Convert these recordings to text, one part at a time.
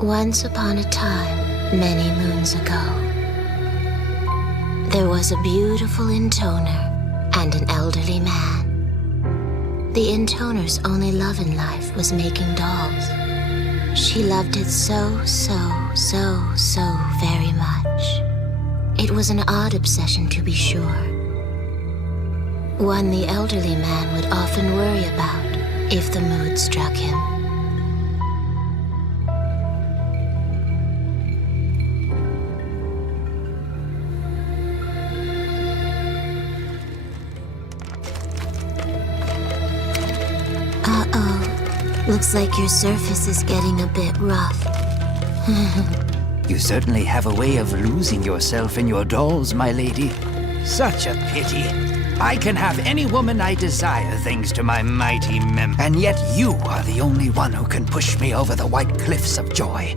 Once upon a time, many moons ago, there was a beautiful intoner and an elderly man. The intoner's only love in life was making dolls. She loved it so very much. It was an odd obsession, to be sure. One the elderly man would often worry about if the mood struck him. Looks like your surface is getting a bit rough. You certainly have a way of losing yourself in your dolls, my lady. Such a pity. I can have any woman I desire thanks to my mighty and yet you are the only one who can push me over the white cliffs of joy.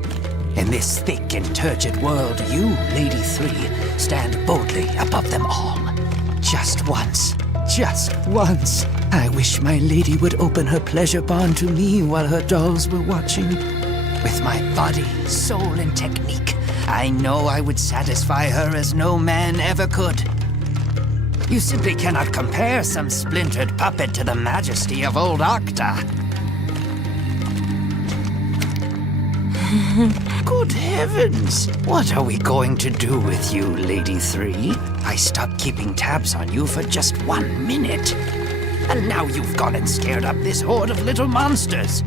In this thick and turgid world, you, Lady 3, stand boldly above them all. Just once. I wish my lady would open her pleasure bond to me while her dolls were watching. With my body, soul, and technique, I know I would satisfy her as no man ever could. You simply cannot compare some splintered puppet to the majesty of old Octa. Good heavens! What are we going to do with you, Lady 3? I stopped keeping tabs on you for just 1 minute. And now you've gone and scared up this horde of little monsters.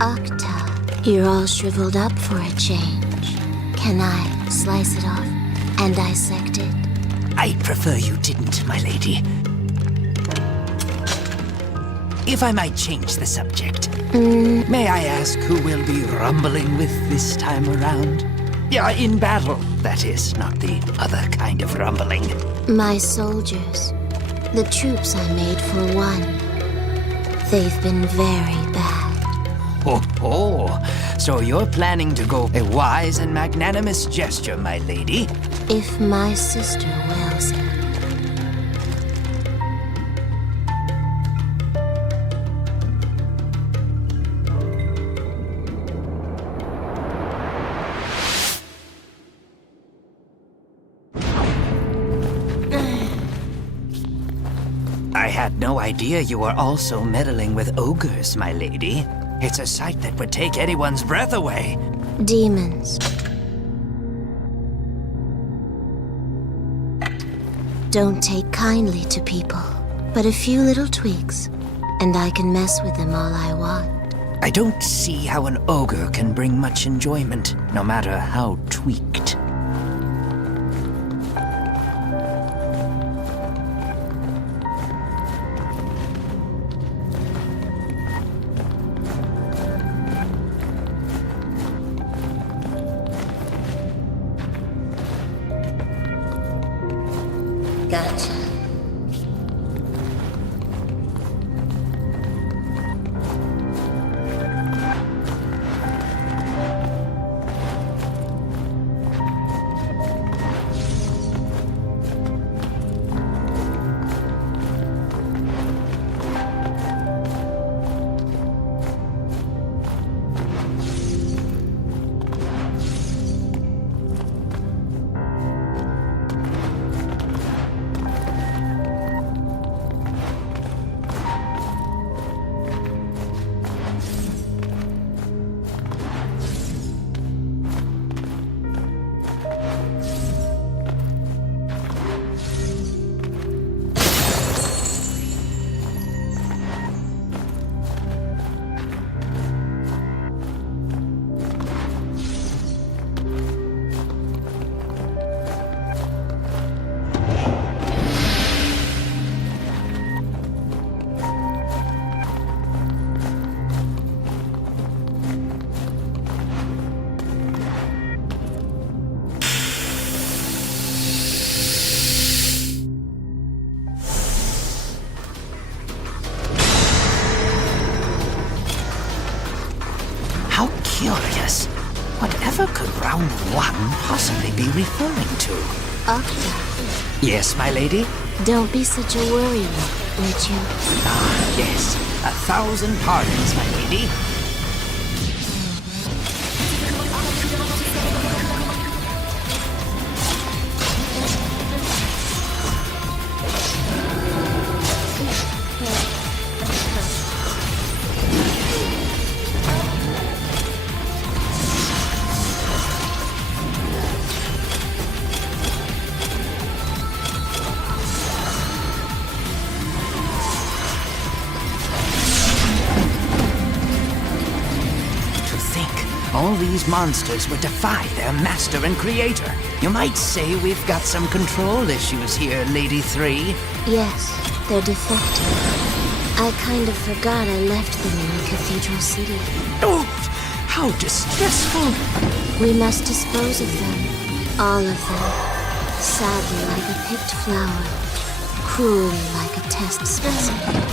Octa, you're all shriveled up for a change. Can I slice it off and dissect it? I'd prefer you didn't, my lady. If I might change the subject, may I ask who we'll be rumbling with this time around? Yeah, in battle, that is, not the other kind of rumbling. My soldiers. The troops I made for one. They've been very bad. Oh, so you're planning to go a wise and magnanimous gesture, my lady? If my sister wills it. I had no idea you were also meddling with ogres, my lady. It's a sight that would take anyone's breath away. Demons. Don't take kindly to people, but a few little tweaks, and I can mess with them all I want. I don't see how an ogre can bring much enjoyment, no matter how tweaked. Gotcha. Whatever could round one possibly be referring to? Octa, Yes, my lady? don't be such a worry, would you? Ah, yes. 1,000 pardons, my lady. All these monsters would defy their master and creator. You might say we've got some control issues here, Lady 3. Yes, they're defective. I kind of forgot I left them in the Cathedral City. Oh, how distressful! We must dispose of them. All of them. Sadly like a picked flower. Cruelly like a test specimen.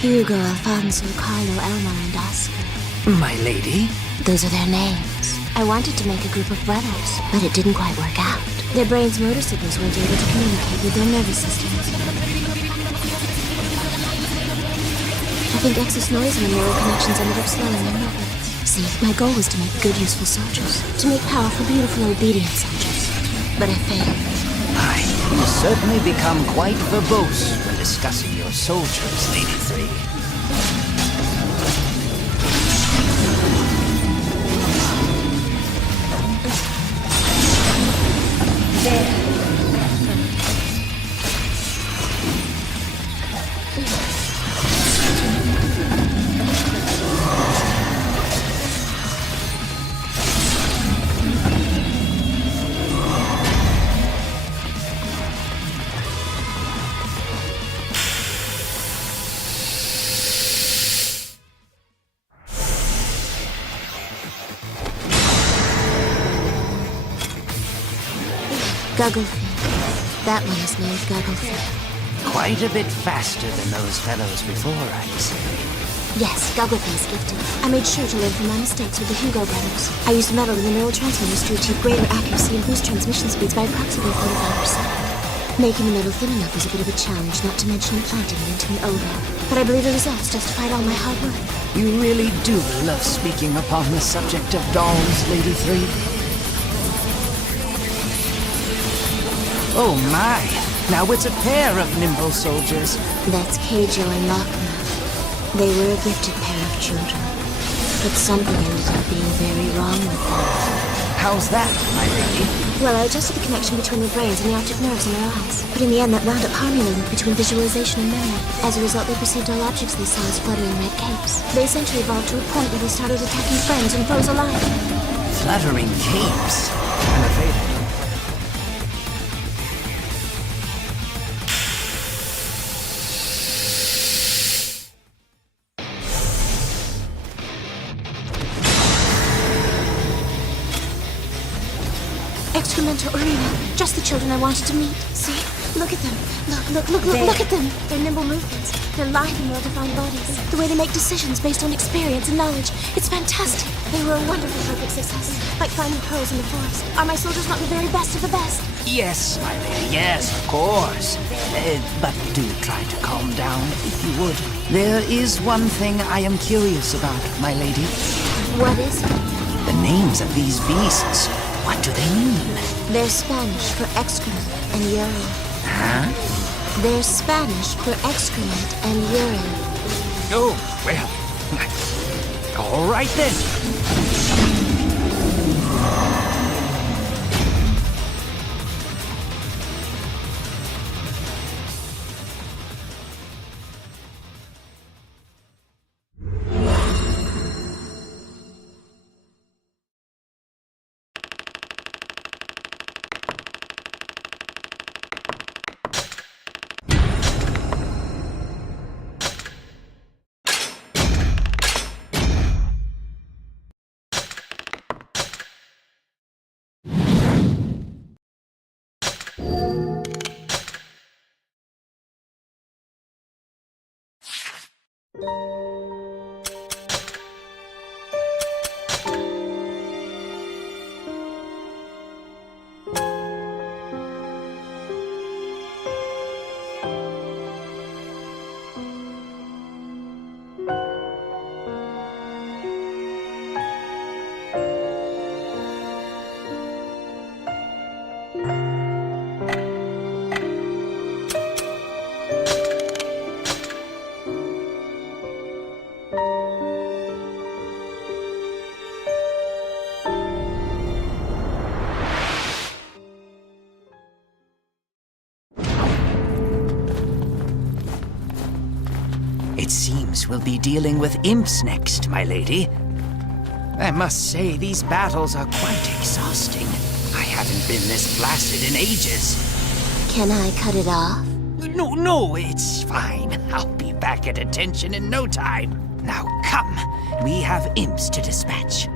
Hugo, Alfonso, Carlo, Elmar, and Oscar. My lady? Those are their names. I wanted to make a group of brothers, but it didn't quite work out. Their brains' motor signals weren't able to communicate with their nervous systems. I think excess noise and the neural connections ended up slowing their movements. See, my goal was to make good, useful soldiers. To make powerful, beautiful, obedient soldiers. But I failed. Aye, you certainly become quite verbose when discussing your soldiers, Lady 3. Gugglefeet. That one is named Gugglefeet. Quite a bit faster than those fellows before, I'd say. Yes, Gugglefeet is gifted. I made sure to learn from my mistakes with the Hugo brothers. I used metal in the neurotransmitters to achieve greater accuracy and boost transmission speeds by approximately 45%. Making the metal thin enough was a bit of a challenge, not to mention implanting it into an ovum. But I believe the results justified all my hard work. You really do love speaking upon the subject of dolls, Lady 3. Oh my! Now it's a pair of nimble soldiers. That's Keijo and Makima. They were a gifted pair of children. But something ended up being very wrong with them. How's that, my lady? Well, I adjusted the connection between their brains and the optic nerves in their eyes. But in the end, that wound up harming the link between visualization and memory. As a result, they perceived all objects they saw as fluttering red capes. They essentially evolved to a point where they started attacking friends and foes alike. Fluttering capes? I'm afraid I don't. Excremental arena. Just the children I wanted to meet. See? Look at them. Look at them. Their nimble movements. Their lithe and well-defined bodies. The way they make decisions based on experience and knowledge. It's fantastic. They were a wonderful perfect success. Like finding pearls in the forest. Are my soldiers not the very best of the best? Yes, my lady, yes, of course. But do try to calm down, if you would. There is one thing I am curious about, my lady. What is it? The names of these beasts. What do they mean? They're Spanish for excrement and urine. Huh? They're Spanish for excrement and urine. Oh, well. All right then. It seems we'll be dealing with imps next, my lady. I must say, these battles are quite exhausting. I haven't been this flaccid in ages. Can I cut it off? No, it's fine. I'll be back at attention in no time. Now come, we have imps to dispatch.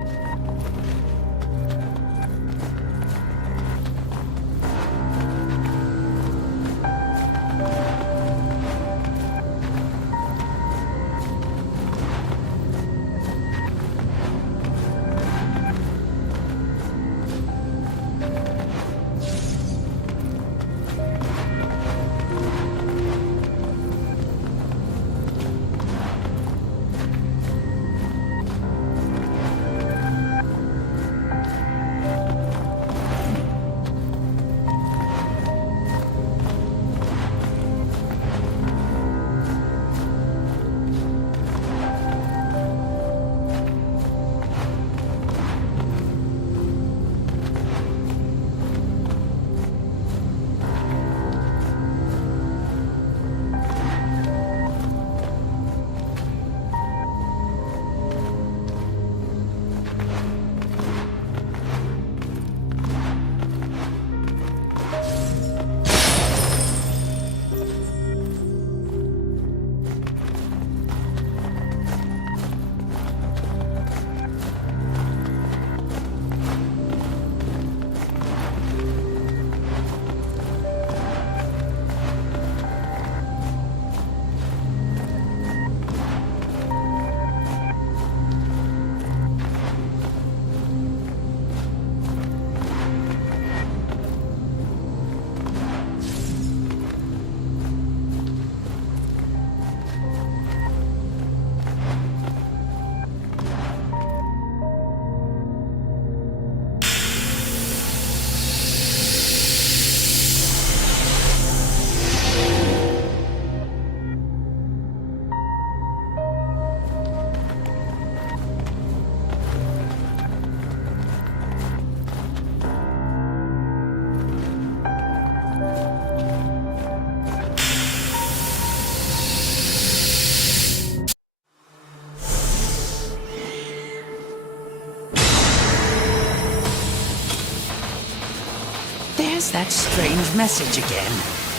There's that strange message again.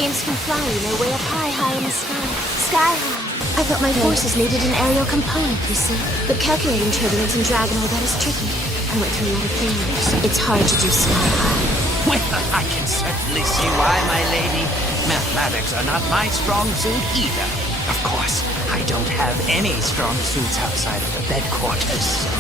Imps can fly, they're way up high in the sky. Sky high. I thought my forces needed an aerial component, you see. But calculating turbulence and drag and all that is tricky. I went through a lot of failures. It's hard to do sky high. Well, I can certainly see why, my lady. Mathematics are not my strong suit either. Of course, I don't have any strong suits outside of the bed quarters, so...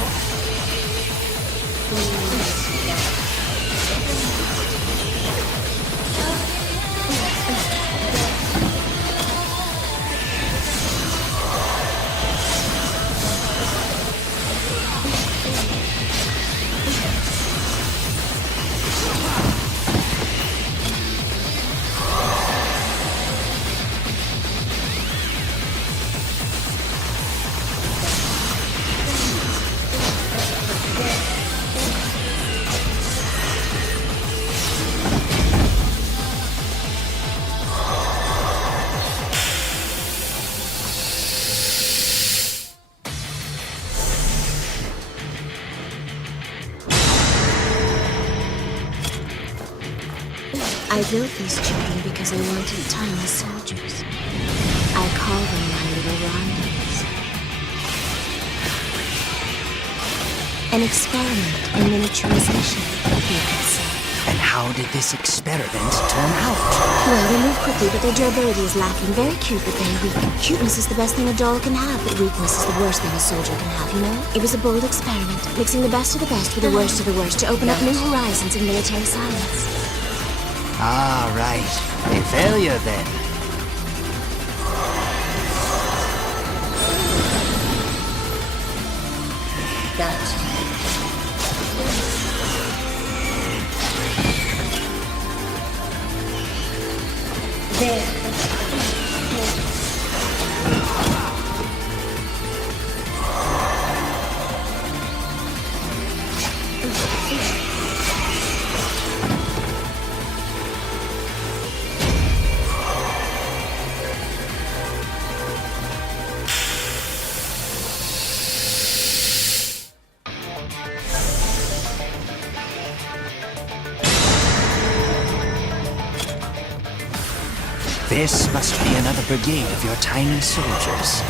I built these children because I wanted tiny soldiers. I call them my little Rondos. An experiment in miniaturization, you could say. And how how did this experiment turn out? Well, they move quickly, but their durability is lacking. Very cute, but very weak. Cuteness is the best thing a doll can have, but weakness is the worst thing a soldier can have, you know? It was a bold experiment, mixing the best of the best with the worst of the worst to open up new horizons in military science. Ah, right. A failure, then. Gotcha. There. This must be another brigade of your tiny soldiers.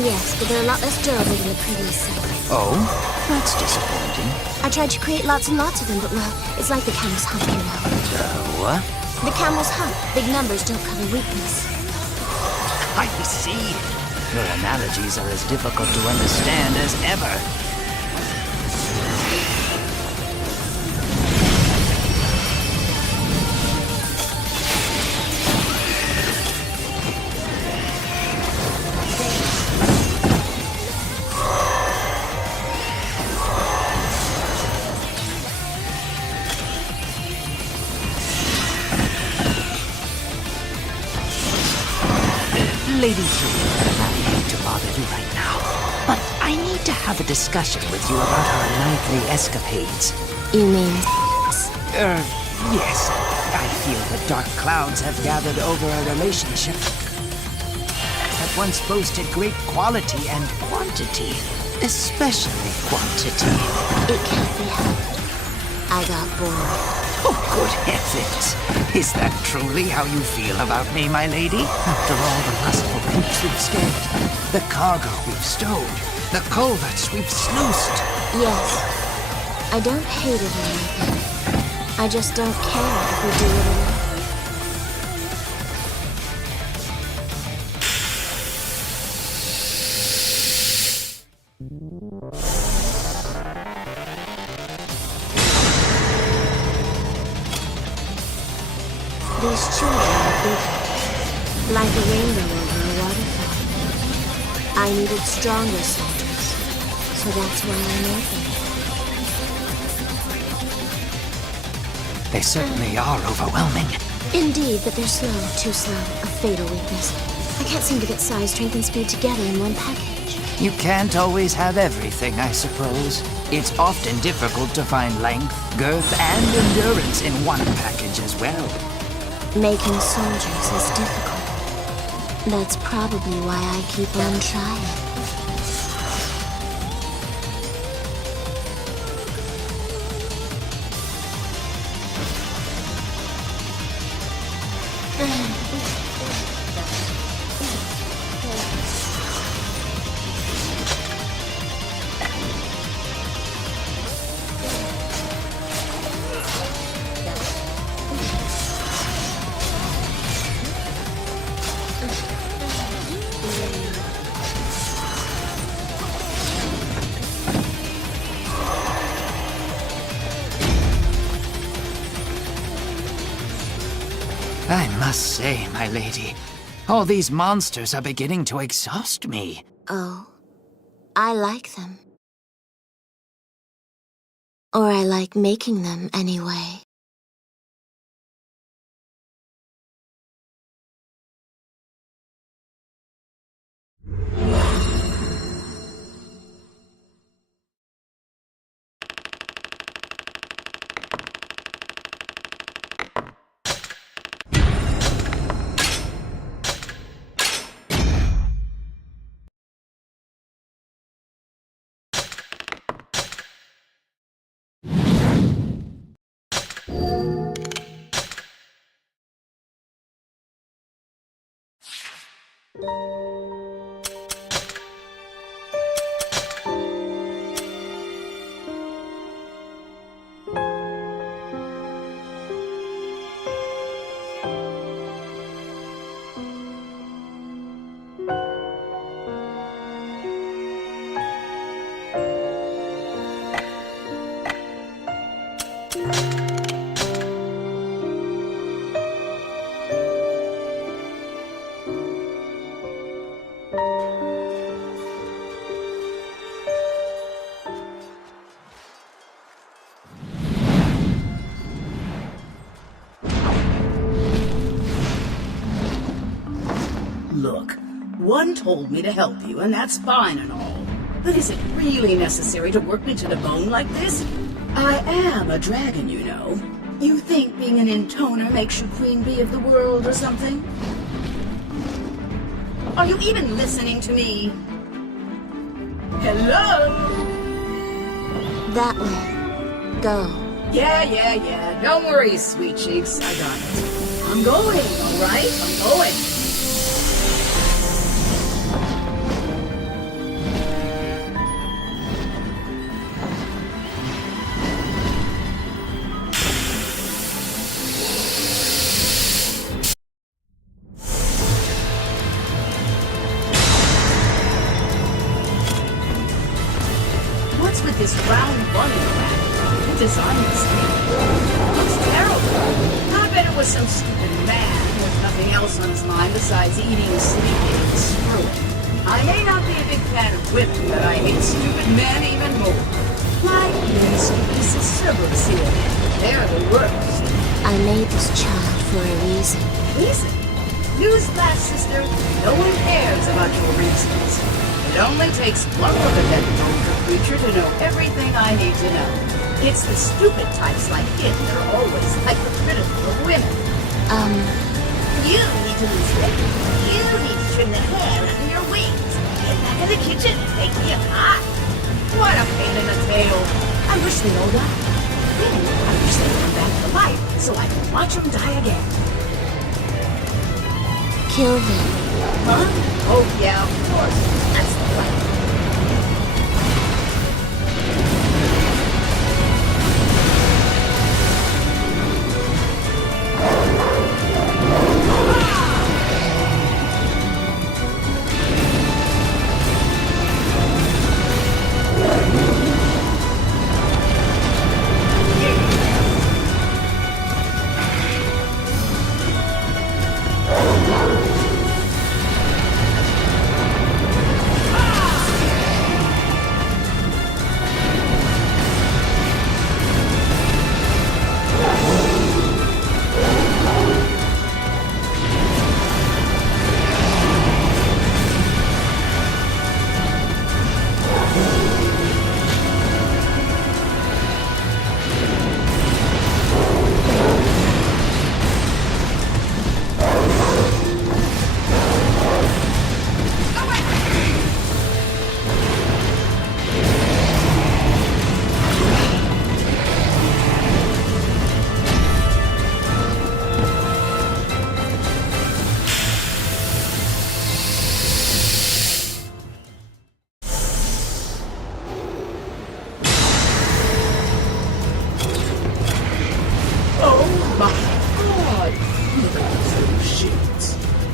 Yes, but they're a lot less durable than the previous set. Oh? That's disappointing. I tried to create lots and lots of them, but well, it's like the camel's hump, you know. What? The camel's hump. Big numbers don't cover weakness. I see. Your analogies are as difficult to understand as ever. Lady Three, I hate to bother you right now, but I need to have a discussion with you about our nightly escapades. You mean Yes. I feel the dark clouds have gathered over a relationship that once boasted great quality and quantity, especially quantity. it can't be helped? I got bored. Oh, good heavens! Is that truly how you feel about me, my lady? After all the lustful poops we've scanned, the cargo we've stowed, the culverts we've sluiced. Yes. I don't hate it or anything. I just don't care if we do it or not. These children are bigger, like a rainbow over a waterfall. I needed stronger soldiers, so that's why I made them. They certainly are overwhelming. Indeed, but they're slow, too slow, a fatal weakness. I can't seem to get size, strength, and speed together in one package. You can't always have everything, I suppose. It's often difficult to find length, girth, and endurance in one package as well. Making soldiers is difficult. That's probably why I keep on trying. I must say, my lady, all these monsters are beginning to exhaust me. Oh, I like them. Or I like making them anyway. Look, one told me to help you, and that's fine and all. But is it really necessary to work me to the bone like this? I am a dragon, you know. You think being an intoner makes you queen bee of the world or something? Are you even listening to me? Hello? That way. Go. Yeah. Don't worry, sweet cheeks. I got it. I'm going, all right? I'm going. What's with this round bunny crap? Who designed this thing? Looks terrible. I bet it was some stupid man with nothing else on his mind besides eating, sleeping, and screwing. I may not be a big fan of women, but I hate stupid men even more. Like these pieces of Cerberus here. They're the worst. I made this child for a reason. Reason? Newsflash, sister. No one cares about your reasons. It only takes one look at that vulgar creature to know everything I need to know. It's the stupid types like him that are always hypercritical of women. You need to lose weight. You need to trim the hair under your wings. Get back in the kitchen and make me a pie. What a pain in the tail. I wish they'd all die. Then I wish they'd come back to life so I can watch them die again. Kill them. Huh? Oh, yeah, of course. That's the plan.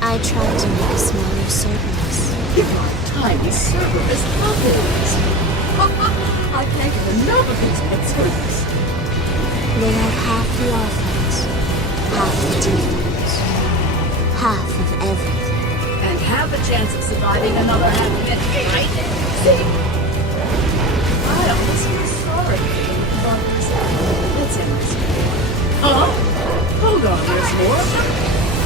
I tried to make a smaller Cerberus. Give my tiny Cerberus puppies. I can't get enough of these experts. They are half the orphans, half the demons, half of everything. And have a chance of surviving another half minute, right? See? I almost feel sorry for the buggers. Let's end this. Hold on, there's more?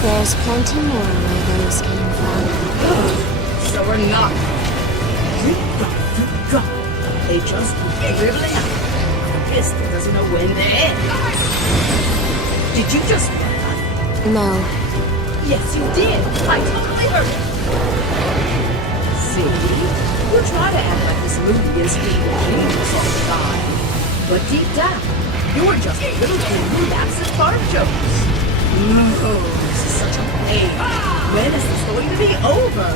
There's plenty more where those came from. So we're not. They just keep dribbling out. The pistol doesn't know when to end. Did you just laugh? No. Yes, you did. I totally heard it. See? You try to act like this movie is evil genius all the time. But deep down, you're just a little kid who laughs at fart jokes. Oh, this is such a pain. When is this going to be over?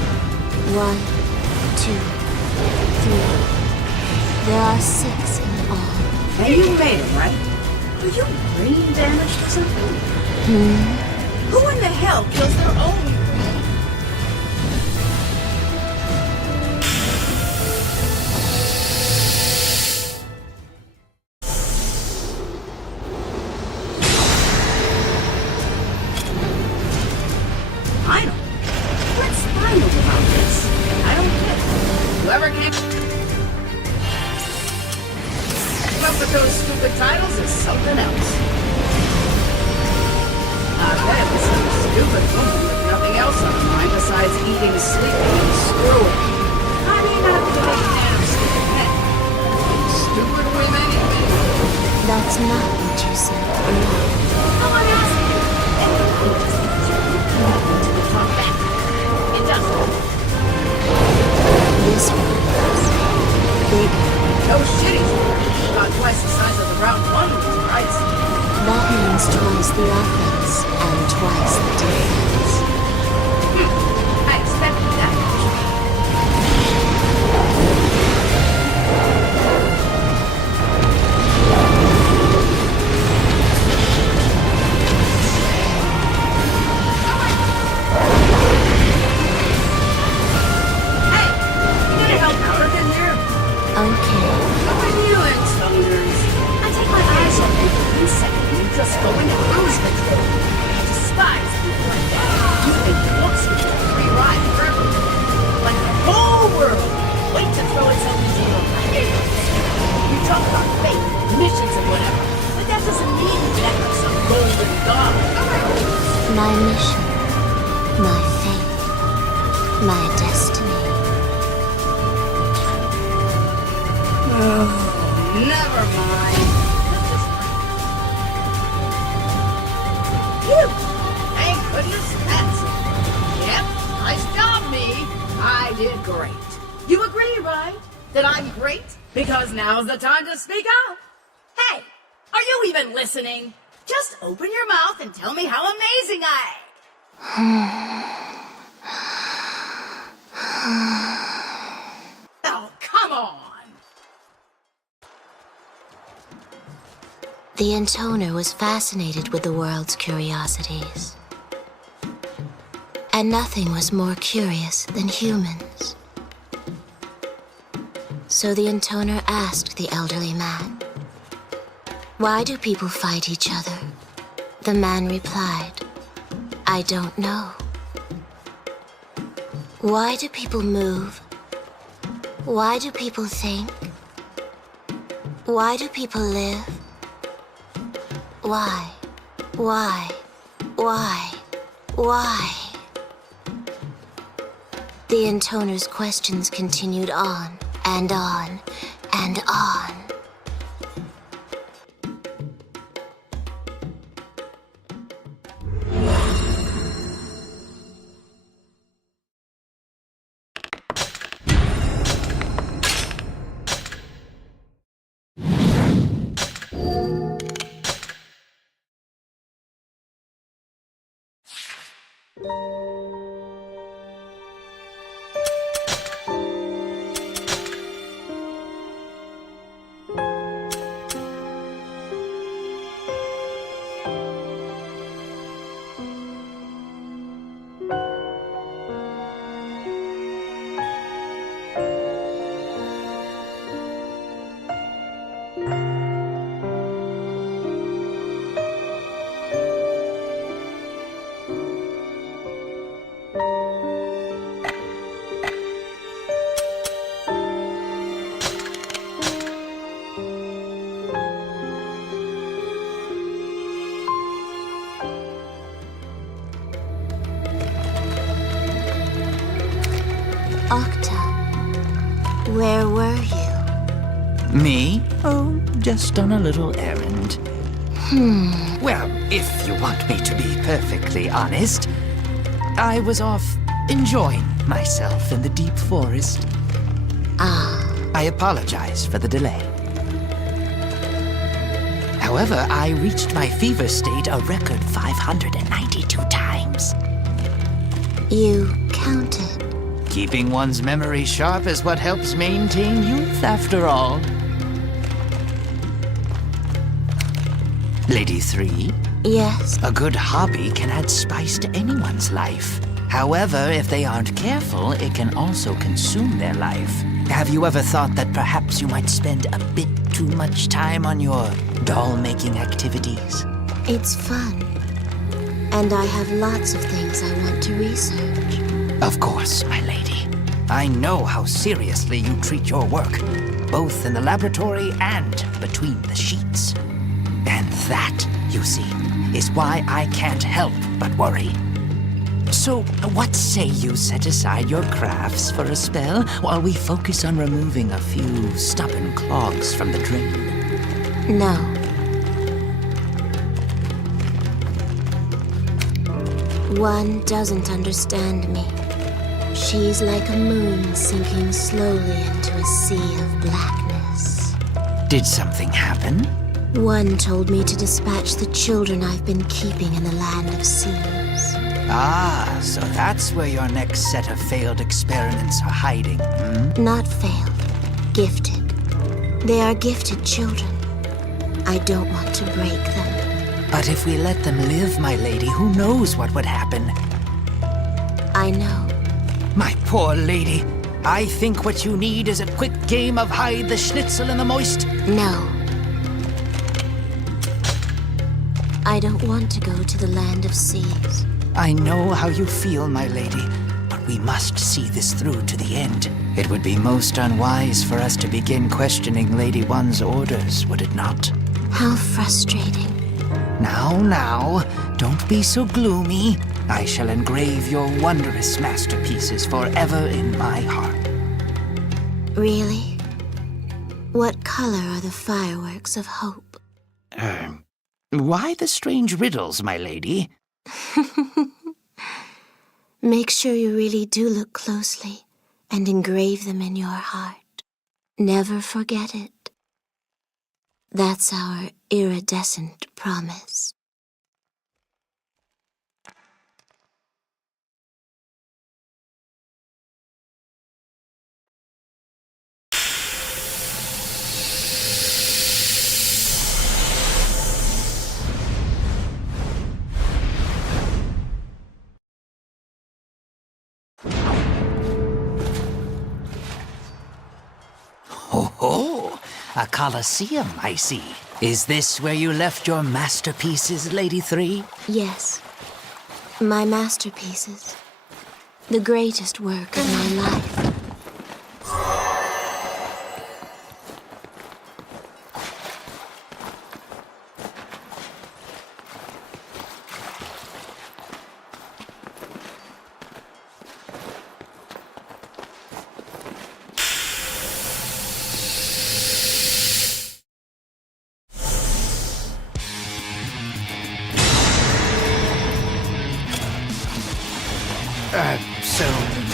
1, 2, 3. There are 6 in all. And you made him, right? Are you brain damaged or something? Who in the hell kills their own brain? Whoever came up with those stupid titles is something else. I bet it was some stupid woman with nothing else on her mind besides eating eating, sleeping, and screwing. I mean, not the billionaire stupid men. Stupid women and men. That's not what you said. No one asked you. Anyway, just because you're looking to the front back. It doesn't. This one is bigger. No shitty. About twice the size of the round one, right? That means twice the offense and twice the defense. I expected that, actually. Hey, you need help out, didn't you? Okay. How are you in, stoners? I take my eyes off you for 1 second and you just go into cruise control. I despise people like that. You think it looks like a free ride forever. Like the whole world. Wait to throw itself into your lap. You talk about fate, missions and whatever, but that doesn't mean you act like some golden god. My mission, my fate, my destiny. Never mind. Phew! Thank goodness that's it. Yep, nice job, me. I did great. You agree, right? That I'm great? Because now's the time to speak up. Hey, are you even listening? Just open your mouth and tell me how amazing I am. Oh, come on. The intoner was fascinated with the world's curiosities. And nothing was more curious than humans. So the intoner asked the elderly man, "Why do people fight each other?" The man replied, "I don't know." "Why do people move? Why do people think? Why do people live? Why? Why? Why? The intoner's questions continued on and on and on. Octa, where were you? Me? Oh, just on a little errand. Well, if you want me to be perfectly honest, I was off enjoying myself in the deep forest. Ah, I apologize for the delay. However, I reached my fever state a record 592 times. you counted. Keeping one's memory sharp is what helps maintain youth, after all. Lady 3, Yes, a good hobby can add spice to anyone's life. However, if they aren't careful, it can also consume their life. Have you ever thought that perhaps you might spend a bit too much time on your doll-making activities? it's fun. And I have lots of things I want to research. Of course, my lady. I know how seriously you treat your work, both in the laboratory and between the sheets. And that, you see, is why I can't help but worry. So, what say you set aside your crafts for a spell while we focus on removing a few stubborn clogs from the drain? No. One doesn't understand me. She's like a moon sinking slowly into a sea of blackness. Did something happen? One told me to dispatch the children I've been keeping in the land of seas. Ah, so that's where your next set of failed experiments are hiding, hmm? Not failed. Gifted. They are gifted children. I don't want to break them. But if we let them live, my lady, who knows what would happen? I know. My poor lady, I think what you need is a quick game of hide the schnitzel in the moist. No. I don't want to go to the land of seas. I know how you feel, my lady, but we must see this through to the end. It would be most unwise for us to begin questioning Lady One's orders, would it not? How frustrating. Now, don't be so gloomy. I shall engrave your wondrous masterpieces forever in my heart. Really? What color are the fireworks of hope? Why the strange riddles, my lady? Make sure you really do look closely and engrave them in your heart. Never forget it. That's our iridescent promise. Oh, a coliseum, I see. Is this where you left your masterpieces, Lady Three? Yes. My masterpieces. The greatest work of my life. So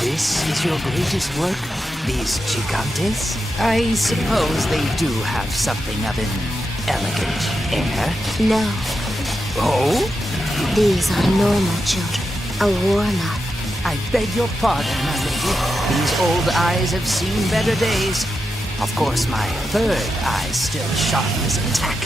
this is your greatest work? These gigantes? I suppose they do have something of an elegant air. No, Oh? these are normal children. A warm-up. I beg your pardon, my lady. These old eyes have seen better days. Of course, my third eye's still sharp as a tack.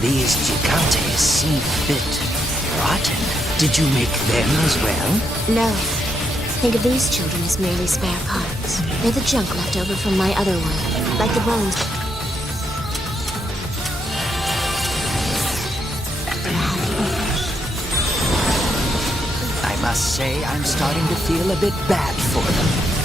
These gigantes seem a bit rotten. Did you make them as well? No. Think of these children as merely spare parts. They're the junk left over from my other world, like the bones. I must say, I'm starting to feel a bit bad for them.